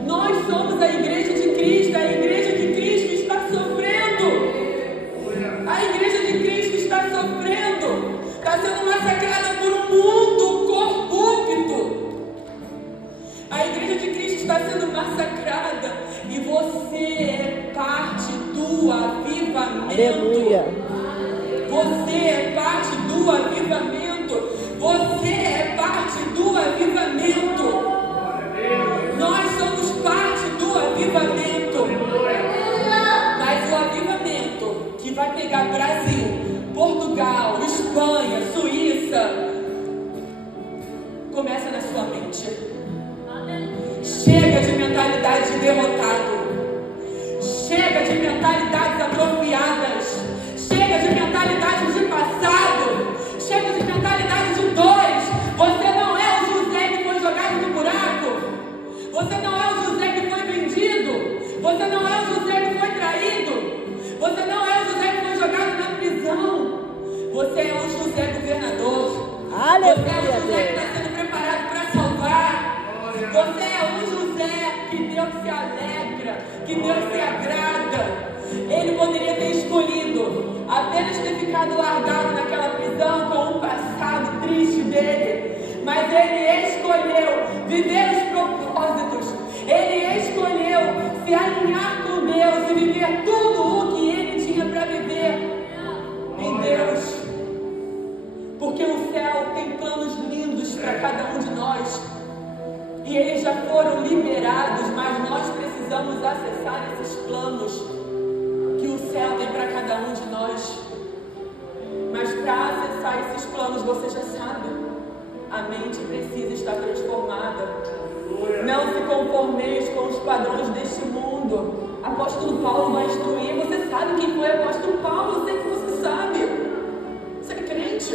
Nós somos a igreja de Cristo, a igreja de Cristo está sofrendo. A igreja de Cristo está sofrendo. Está sendo massacrada por um mundo corrupto. A igreja de Cristo está sendo massacrada. E você é parte do avivamento. Aleluia. Você é parte do avivamento. Você é parte do avivamento. Nós somos parte do avivamento. Mas o avivamento que vai pegar Brasil, Portugal, Espanha, Suíça, começa na sua mente. Chega de mentalidade de derrotado. Chega de mentalidades atrofiadas. Chega de mentalidades de passado. Chega de mentalidade de dores. Você não é o José que foi jogado no buraco. Você não é o José que foi vendido. Você não é o José que foi traído. Você não é o José que foi jogado na prisão. Você é o José governador. Aleluia, você é o José que está sendo preparado para salvar. Você é o José que Deus se alegra, que Deus se agrada. Ele poderia ter escolhido apenas ter ficado largado naquela prisão com o passado triste dele, mas ele escolheu viver os propósitos. Ele escolheu se alinhar com Deus e viver tudo o que ele tinha para viver em Deus. Porque o céu tem planos lindos para cada um de nós. E eles já foram liberados, mas nós precisamos acessar esses planos que o céu tem para cada um de nós. Mas para acessar esses planos, você já sabe, a mente precisa estar transformada. Não se conformeis com os padrões deste mundo. Apóstolo Paulo vai instruir. Você sabe quem foi o apóstolo Paulo? Eu sei que você sabe. Você é crente?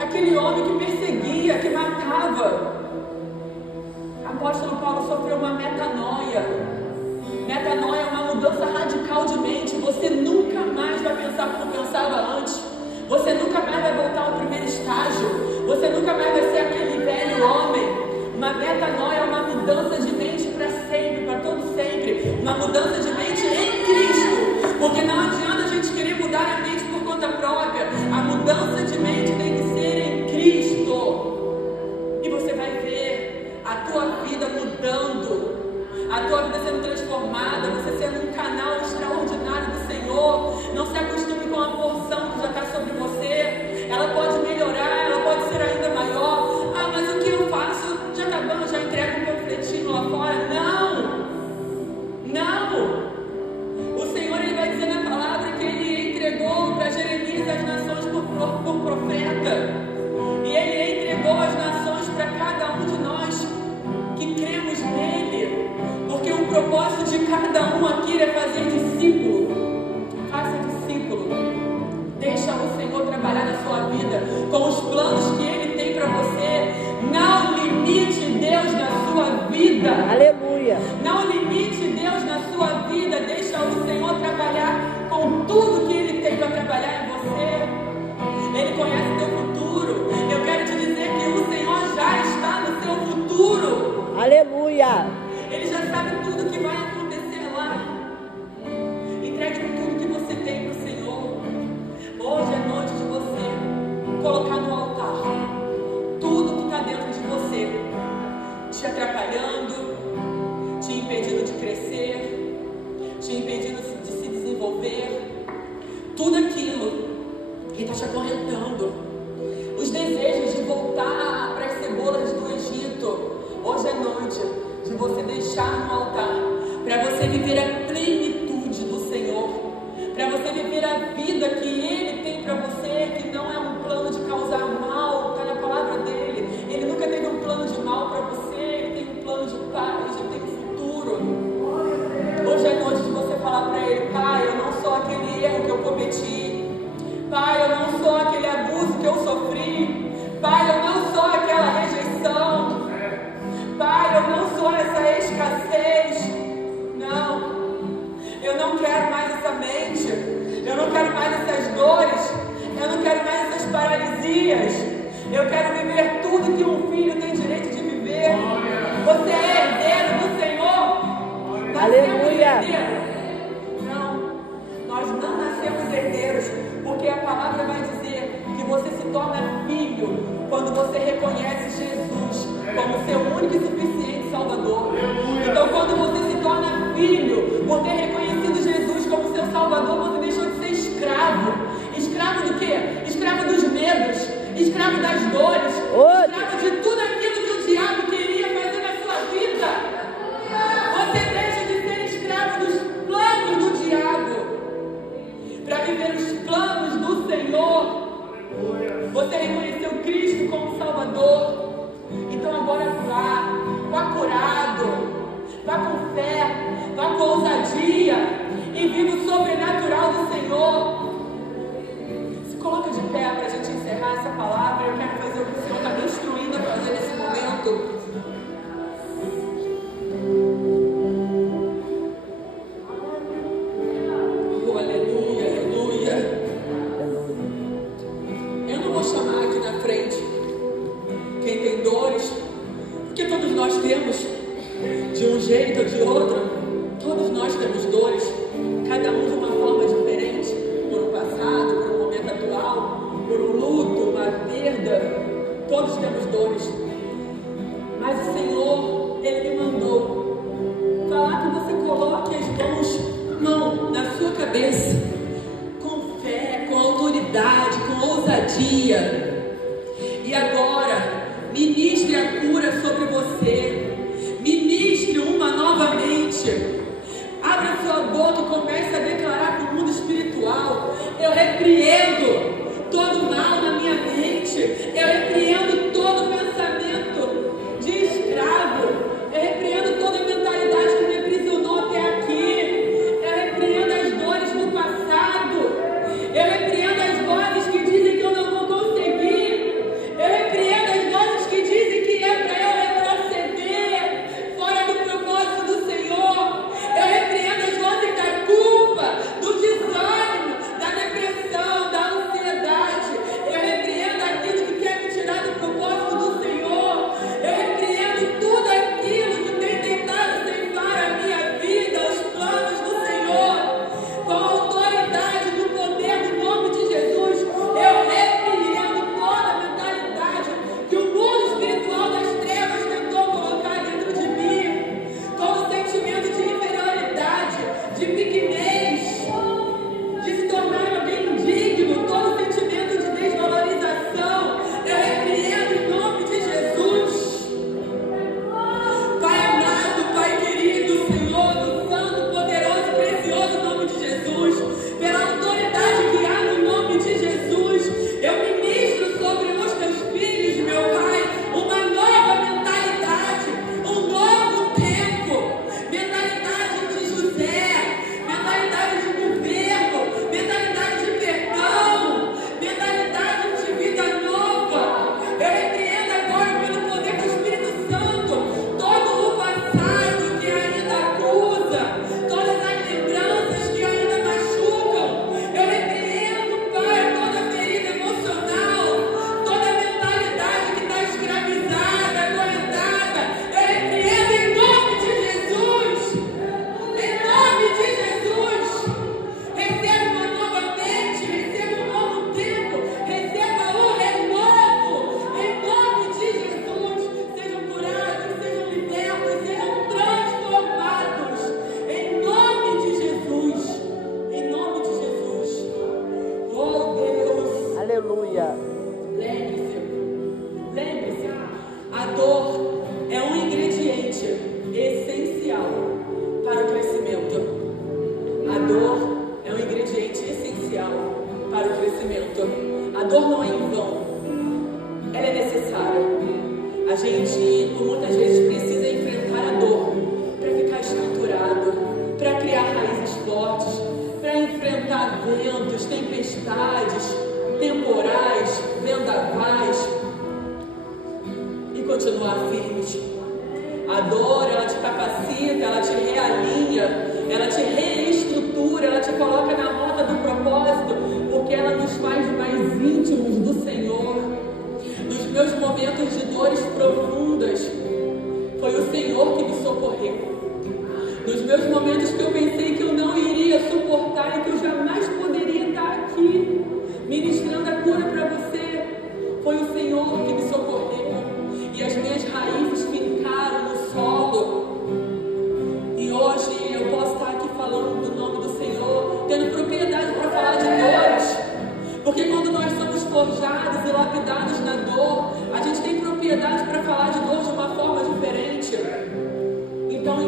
Aquele homem que perseguia, que matava. Apóstolo Paulo sofreu uma metanoia. Metanoia é uma mudança radical de mente. Você nunca mais vai pensar como pensava antes. Você nunca mais vai voltar ao primeiro estágio. Você nunca mais vai ser aquele velho homem. Uma metanoia é uma mudança de mente para sempre, para todo sempre. Uma mudança de mente em Cristo. Porque não adianta a gente querer mudar a mente por conta própria. A mudança de mente tem que ser em Cristo. E você vai ver a tua vida mudando. A tua vida sendo transformada, você sendo um canal extraordinário do Senhor. Não se acostume com a porção que já está sobre você. Ela pode melhorar, ela pode ser ainda maior. Ah, mas o que eu faço? Já está bom, já entrego um panfletinho lá fora. Não! Não! O Senhor, Ele vai dizer na palavra que Ele entregou para Jeremias as nações por profeta. E Ele entregou as nações para cada um de nós que cremos nele. Porque o propósito de cada um aqui é fazer discípulo. Faça discípulo. Deixa o Senhor trabalhar na sua vida com os planos que Ele tem para você. Não limite Deus na sua vida. Aleluia. Não limite Deus na sua vida. Deixa o Senhor trabalhar com tudo que Ele tem para trabalhar em você. Ele conhece o teu futuro. Eu quero te dizer que o Senhor já está no seu futuro. Aleluia. Ele já sabe tudo que vai acontecer lá. Entregue tudo que você tem para o Senhor. Hoje é noite de você colocar no altar tudo que está dentro de você, te atrapalhando, te impedindo de crescer, te impedindo de se desenvolver. Tudo aquilo que está te acorrentando. Os desejos de voltar para as cebolas do Egito. Hoje é noite de você deixar no altar, para você viver a plenitude do Senhor, para você viver a vida que Ele tem para você, que não é um plano de causar mal, está na palavra dele. Ele nunca teve um plano de mal para você, Ele tem um plano de paz, Ele tem um futuro. Hoje é noite de você falar para Ele: Pai, eu não sou aquele erro que eu cometi, Pai, eu não sou aquele abuso que eu sofri, Pai, eu não sou aquela rejeição, Pai, eu não sou essa escassez. Não. Eu não quero mais essa mente. Eu não quero mais essas dores. Eu não quero mais essas paralisias. Eu quero viver tudo que um filho tem direito de viver. Você é herdeiro do Senhor. Aleluia. Não. Nós não nascemos herdeiros. Porque a palavra vai dizer que você se torna filho quando você reconhece Jesus como seu único e suficiente Salvador. Então, quando você se torna filho, por ter reconhecido Jesus como seu Salvador, você deixou de ser escravo. Escravo do quê? Escravo dos medos, escravo das dores, escravo de tudo aquilo que o diabo queria fazer na sua vida. Você deixa de ser escravo dos planos do diabo para viver os planos do Senhor. Você reconheceu Cristo como Salvador. Então agora vá curado, vá com fé, vá com ousadia e viva o sobrenatural do Senhor. Se coloca de pé para a gente encerrar essa palavra. Eu quero fazer o que o Senhor todos nós temos, de um jeito ou de outro, todos nós temos dores, cada um de uma forma diferente, por um passado, por um momento atual, por um luto, uma perda, todos temos dores. Mas o Senhor, Ele me mandou falar que você coloque as mãos na sua cabeça, com fé, com autoridade, com ousadia. E agora, ministre a cura sobre você. Ministre uma novamente. Abra sua boca e comece a declarar para o mundo espiritual: eu repreendo todo mal na minha mente. Eu repreendo todo pensamento de escravo. Eu repreendo toda mentalidade que me aprisionou até aqui. Eu repreendo as dores do passado. Eu repreendo as vozes que dizem que eu não vou conseguir. Eu repreendo as vozes que dizem que é para eu retroceder fora do propósito do Senhor. Eu repreendo as vozes da culpa, do desânimo, da depressão, da ansiedade. Eu repreendo aquilo que quer me tirar do propósito do Senhor. Eu repreendo tudo aquilo que tem tentado ceifar a minha vida, os planos do Senhor. Com a autoridade do poder do nome de Jesus, eu repreendo toda a mentalidade que o mundo espiritual das trevas tentou colocar dentro de mim. Todo sentimento de inferioridade, de pequenez, de se tornar alguém indigno, todo sentimento de desvalorização, eu repreendo em nome de Jesus. Pai amado, Pai querido, Senhor, no santo, poderoso, precioso nome de Jesus, pela autoridade que há no nome de Jesus, eu ministro sobre os teus filhos, meu Pai, uma nova mentalidade, um novo tempo, mentalidade de José, mentalidade de governo, mentalidade de perdão, mentalidade de vida nova. Eu repreendo agora pelo poder do Espírito Santo todo o passado que ainda acusa, todas as lembranças que ainda machucam. Eu repreendo, Pai, toda ferida emocional, toda mentalidade que está escravizada, acorrentada. Eu repreendo em nome de Jesus. Em nome de Jesus. Receba uma nova mente, receba um novo tempo, receba o renovo. Em nome de Jesus. Sejam curados, sejam libertos, sejam transformados. Em nome de Jesus. Em nome de Jesus. Oh Deus. Aleluia. Lembre-se, a dor é um ingrediente essencial para o crescimento. A dor é um ingrediente essencial para o crescimento. A dor não é em vão, ela é necessária. A gente, por muitas vezes, precisa enfrentar a dor para ficar estruturado, para criar raízes fortes, para enfrentar ventos, tempestades, temporais, vendavais e continuar firmes. A dor, ela te capacita, ela te realinha, ela te reestrutura, ela te coloca na rota do propósito, porque ela nos faz mais íntimos do Senhor. Nos meus momentos de dores profundas, foi o Senhor que me socorreu. Nos meus momentos que eu pensei que eu não iria suportar e que eu jamais poderia estar aqui ministrando a cura para você, foi o Senhor que me socorreu. E as minhas raízes fincaram no solo. E hoje eu posso estar aqui falando do nome do Senhor, tendo propriedade para falar de dores. Porque quando nós somos forjados e lapidados na dor, a gente tem propriedade para falar de dor de uma forma diferente. Então,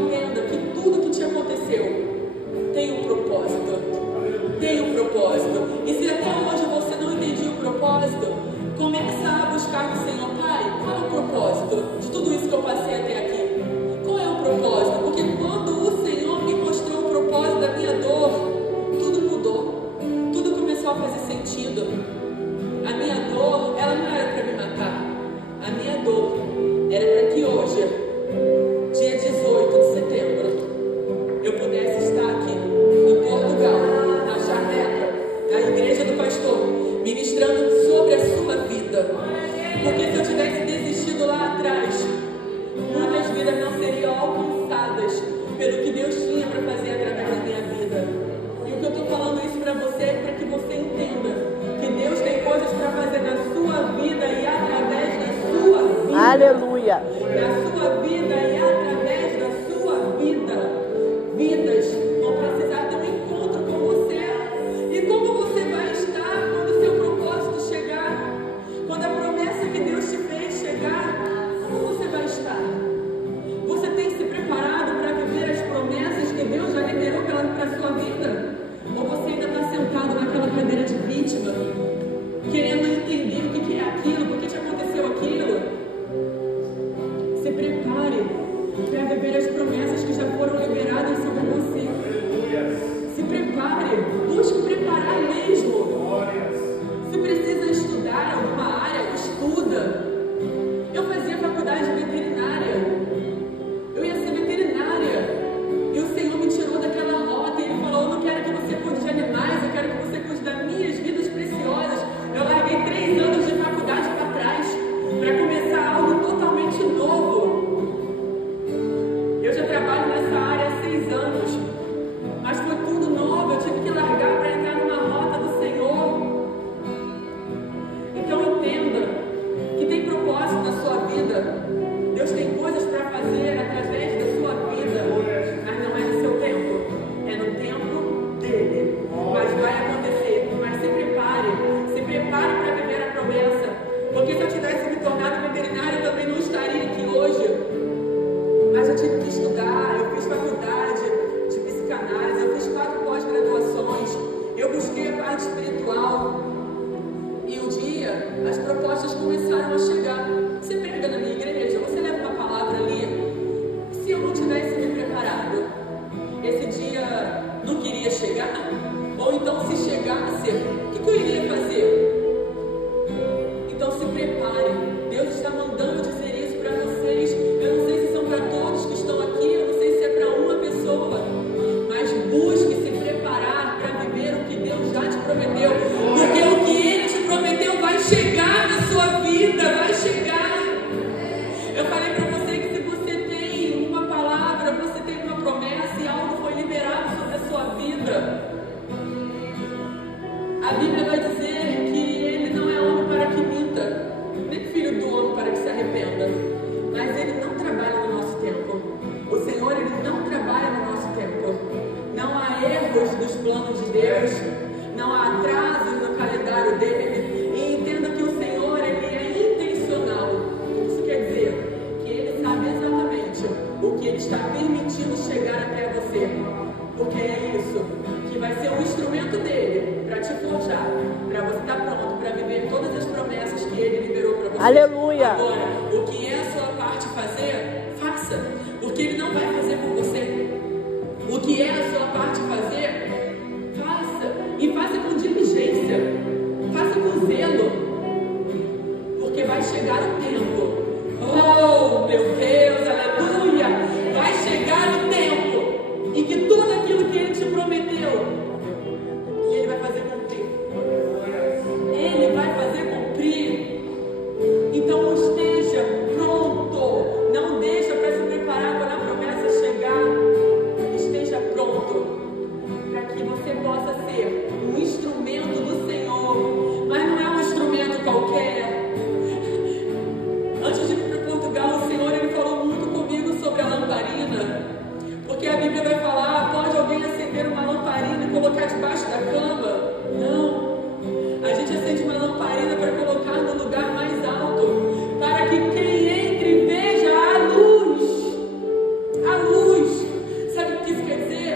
tive que estudar, eu fiz faculdade de psicanálise, eu fiz 4 pós-graduações, eu busquei a parte espiritual. E um dia as propostas começaram a chegar. Você prega na minha igreja, você leva uma palavra ali. Se eu não tivesse me preparado, esse dia não queria chegar? Ou então, se chegasse, o que eu iria fazer? Então se preparem. Deus está mandando dizer isso para vocês. Eu não sei se são para todos que estão aqui, eu não sei se é para uma pessoa, mas busque se preparar para viver o que Deus já te prometeu, porque o que Ele te prometeu vai chegar na sua vida, vai chegar. Eu falei para você que se você tem uma palavra, você tem uma promessa e algo foi liberado sobre a sua vida, a Bíblia vai dizer que Ele não é homem para que minta, nem filho do homem para que se arrependa. Mas Ele não trabalha no nosso tempo. O Senhor, Ele não trabalha no nosso tempo. Não há erros nos planos de Deus, não há atrasos no calendário dele. E entenda que o Senhor, Ele é intencional. Isso quer dizer que Ele sabe exatamente o que Ele está permitindo chegar até você, porque é isso que vai ser um instrumento dele para te forjar, para você estar pronto para viver todas as promessas que Ele liberou para você. Aleluia! Agora, o que é a sua parte fazer, faça, porque Ele não vai fazer por você. O que é a sua parte fazer, faça, e faça com diligência, faça com zelo, porque vai chegar o tempo. Oh, meu Deus, aleluia! Vai chegar o tempo em que tudo aquilo que Ele te prometeu, Ele vai fazer cumprir. Ele vai fazer cumprir. Então esteja pronto. Não deixa para se preparar quando a promessa chegar. Esteja pronto para que você possa ser um instrumento do Senhor. Mas não é um instrumento qualquer. Antes de ir para Portugal, o Senhor, Ele falou muito comigo sobre a lamparina. Porque a Bíblia vai falar, pode alguém acender uma lamparina e colocar debaixo da cama? Não. A gente acende uma lamparina para colocar no lugar mais alto, para que quem entre veja a luz. A luz. Sabe o que isso quer dizer?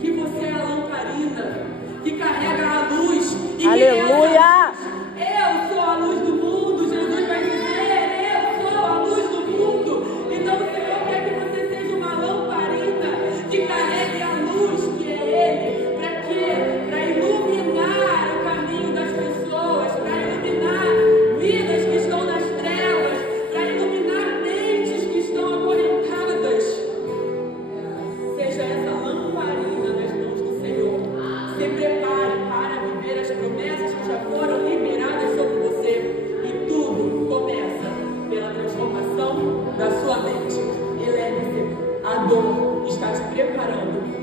Que você é a lamparina que carrega a luz. E Aleluia! eu sou a luz do mundo. Jesus vai dizer, eu sou a luz do mundo. Então o Senhor quer que você seja uma lamparina que carregue a luz que é Ele. Para quê? Para iluminar o caminho das pessoas, para iluminar vidas que estão nas trevas, para iluminar mentes que estão acorrentadas. Seja essa lamparina nas mãos do Senhor. Se prepare para viver as promessas que já foram liberadas sobre você. E tudo começa pela transformação da sua mente. E lembre-se, a dor está te preparando